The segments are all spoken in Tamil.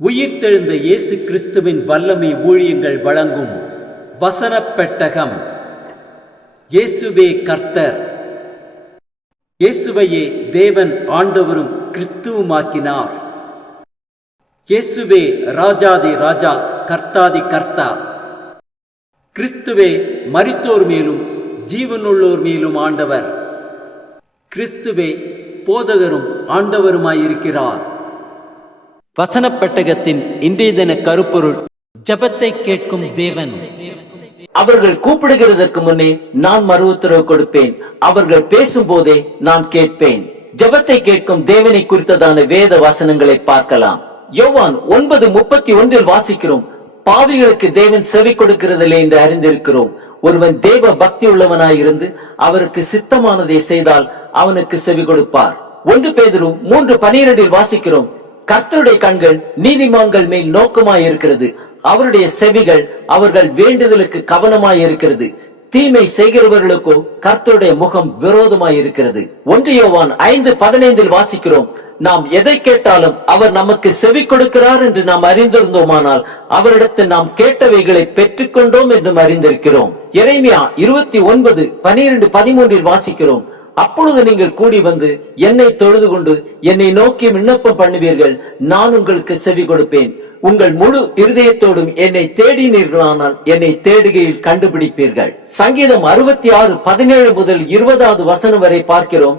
உயிர்த்தெழுந்த இயேசு கிறிஸ்துவின் வல்லமை ஊழியங்கள் வழங்கும் வசனப் பெட்டகம். இயேசுவே கர்த்தர். இயேசுவையே தேவன் ஆண்டவரும் கிறிஸ்துவுமாக்கினார். இயேசுவே ராஜாதி ராஜா, கர்த்தாதி கர்த்தா. கிறிஸ்துவே மரித்தோர் மேலும் ஜீவனுள்ளோர் மேலும் ஆண்டவர். கிறிஸ்துவே போதகரும் ஆண்டவருமாயிருக்கிறார். வசனப் பெட்டகத்தின் இன்றைய தின கருப்பொருள்: ஜெபத்தை கேட்கும் தேவன். அவர்கள் கூப்பிடுகிறதற்கு முன்னே நான் மறு உத்தரவு கொடுப்பேன். அவர்கள் பேசும் போதே நான் கேட்பேன். ஜெபத்தை கேட்கும் தேவனை குறித்ததான வேத வசனங்களை பார்க்கலாம். யோவான் 9:31 வாசிக்கிறோம், பாவிகளுக்கு தேவன் செவி கொடுக்கிறதில்லை என்று அறிந்திருக்கிறோம். ஒருவன் தேவ பக்தி உள்ளவனாயிருந்து அவருக்கு சித்தமானதை செய்தால் அவனுக்கு செவி கொடுப்பார். 1 பேதுரு 3:12 வாசிக்கிறோம், கர்த்தருடைய கண்கள் நீதிமான்கள் மேல் நோக்கமாயிருக்கிறது, அவருடைய செவிகள் அவர்கள் வேண்டுதலுக்கு கவனமாயிருக்கிறது. தீமை செய்கிறவர்களுக்கோ கர்த்தருடைய முகம் விரோதமாயிருக்கிறது. 1 யோவான் 5:15 வாசிக்கிறோம், நாம் எதை கேட்டாலும் அவர் நமக்கு செவி கொடுக்கிறார் என்று நாம் அறிந்திருந்தோமானால் அவரிடத்தில் நாம் கேட்டவைகளை பெற்றுக்கொண்டோம் என்றும் அறிந்திருக்கிறோம். எரேமியா 29:12-13 வாசிக்கிறோம், அப்பொழுது நீங்கள் கூடி வந்து என்னை தொழுது கொண்டு என்னை நோக்கி விண்ணப்பம் பண்ணுவீர்கள், நான் உங்களுக்கு செவி கொடுப்பேன். உங்கள் முழு இருதயத்தோடும் என்னை தேடினீர்களானால் என்னை தேடுகையில் கண்டுபிடிப்பீர்கள். சங்கீதம் 66:17 முதல் 20வது வசனம் வரை பார்க்கிறோம்,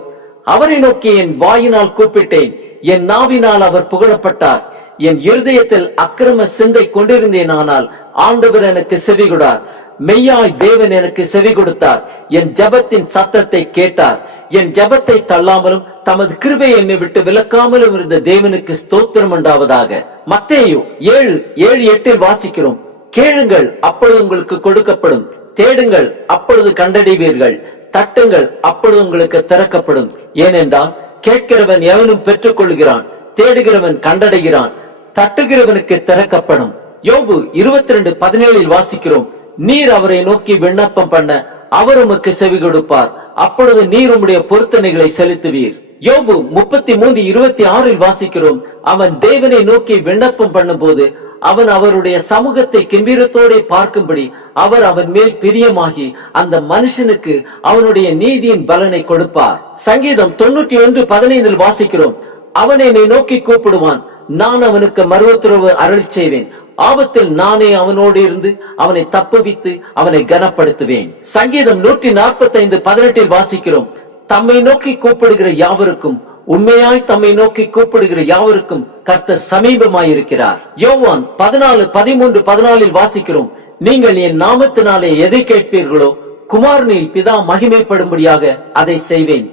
அவரை நோக்கி என் வாயினால் கூப்பிட்டேன், என் நாவினால் அவர் புகழப்பட்டார். என் இருதயத்தில் அக்கிரம சிந்தை கொண்டிருந்தேன், ஆனால் ஆண்டவர் எனக்கு செவி கொடார். மெய்யாய் தேவன் எனக்கு செவி கொடுத்தார், என் ஜெபத்தின் சத்தத்தை கேட்டார். என் ஜெபத்தை தள்ளாமலும் தமது கிருபை என்னை விட்டு விலக்காமலும் இருந்த தேவனுக்கு ஸ்தோத்திரம் உண்டாவதாக. மத்தேயு 7:7-8 வாசிக்கிறோம், கேளுங்கள் அப்பொழுது உங்களுக்கு கொடுக்கப்படும், தேடுங்கள் அப்பொழுது கண்டடைவீர்கள், தட்டுங்கள் அப்பொழுது உங்களுக்கு திறக்கப்படும். ஏனென்றால் கேட்கிறவன் எவனும் பெற்றுக் கொள்கிறான், தேடுகிறவன் கண்டடைகிறான், தட்டுகிறவனுக்கு திறக்கப்படும். யோபு 22:17 வாசிக்கிறோம், நீர் அவரை நோக்கி விண்ணப்பம் பண்ண அவர் உமக்கு செவி கொடுப்பார், அப்பொழுது நீர் உம்முடைய பொருத்தனைகளை செலுத்துவீர். யோபு 33:26 வாசிக்கிறோம், அவன் தேவனை நோக்கி விண்ணப்பம் பண்ணும் போது அவன் அவருடைய சமூகத்தை கம்பீரத்தோடு பார்க்கும்படி அவர் அவன் மேல் பிரியமாகி அந்த மனுஷனுக்கு அவனுடைய நீதியின் பலனை கொடுப்பார். சங்கீதம் 91:15 வாசிக்கிறோம், அவன் என்னை நோக்கி கூப்பிடுவான், நான் அவனுக்கு மறு உத்தரவு அருள் செய்வேன், ஆபத்தில் நானே அவனோடு இருந்து அவனை தப்புவித்து அவனை கனப்படுத்துவேன். சங்கீதம் 145:18 வாசிக்கிறோம், தம்மை நோக்கி கூப்பிடுகிற யாவருக்கும், உண்மையாய் தம்மை நோக்கி கூப்பிடுகிற யாவருக்கும் கர்த்தர் சமீபமாயிருக்கிறார். யோவான் 14:13-14 வாசிக்கிறோம், நீங்கள் என் நாமத்தினாலே எதை கேட்பீர்களோ குமாரனில் பிதா மகிமைப்படும்படியாக அதை செய்வேன்,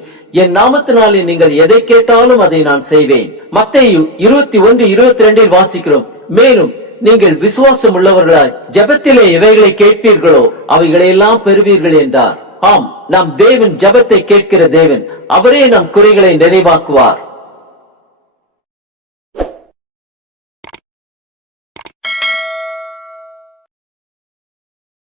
என் நாமத்தினாலே நீங்கள் எதை கேட்டாலும் அதை நான் செய்வேன். மத்தேயு 21:22 வாசிக்கிறோம், மேலும் நீங்கள் விசுவாசம் உள்ளவர்களாய் ஜெபத்திலே எவைகளை கேட்பீர்களோ அவைகளையெல்லாம் பெறுவீர்கள் என்றார். ஆம், நம் தேவன் ஜெபத்தை கேட்கிற தேவன், அவரே நம் குறைகளை நிறைவாக்குவார்.